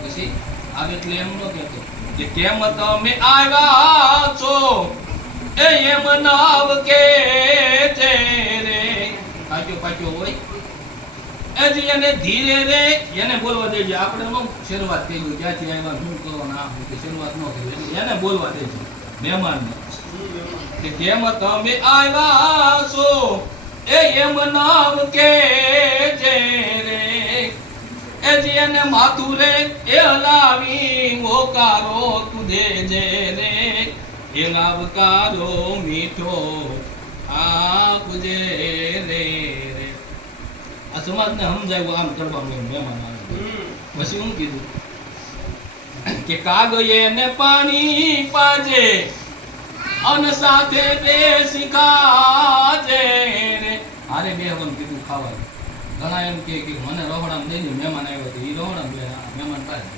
પછી આવે એટલે એમ ન કહેતો કે કેમ તમે આવ્યા છો એ એમ નાવ કે છે રે પાક્યો પાક્યો હોય એજી એને ધીરે રે એને બોલવા દેજો. આપણે નો શરૂઆત થઈ ગઈ ક્યાંથી આવ્યા શું કરવાના આ કે શરૂઆત ન કરી એટલે એને બોલવા દેજો મહેમાનને કે કેમ તમે આવ્યા છો એ એમ નામ કે છે રે એજી એને માથું રે એ હલાવી ઓકારો તું દેજે રે એ આવકારો મીઠો આપજે રે. આ સમાજને સમજાવ્યું આમ કરવામાં મહેમાન આવે પછી હું કીધું કે કાગયે ને પાણી પાજે અને સાથે બેસી ખાજે રે. હારે બેહવાનું કીધું ખાવાનું. ઘણા એમ કે મને રહોડામાં દઈ દે મહેમાન આવ્યો તો એ રહોડામાં મહેમાન પાસે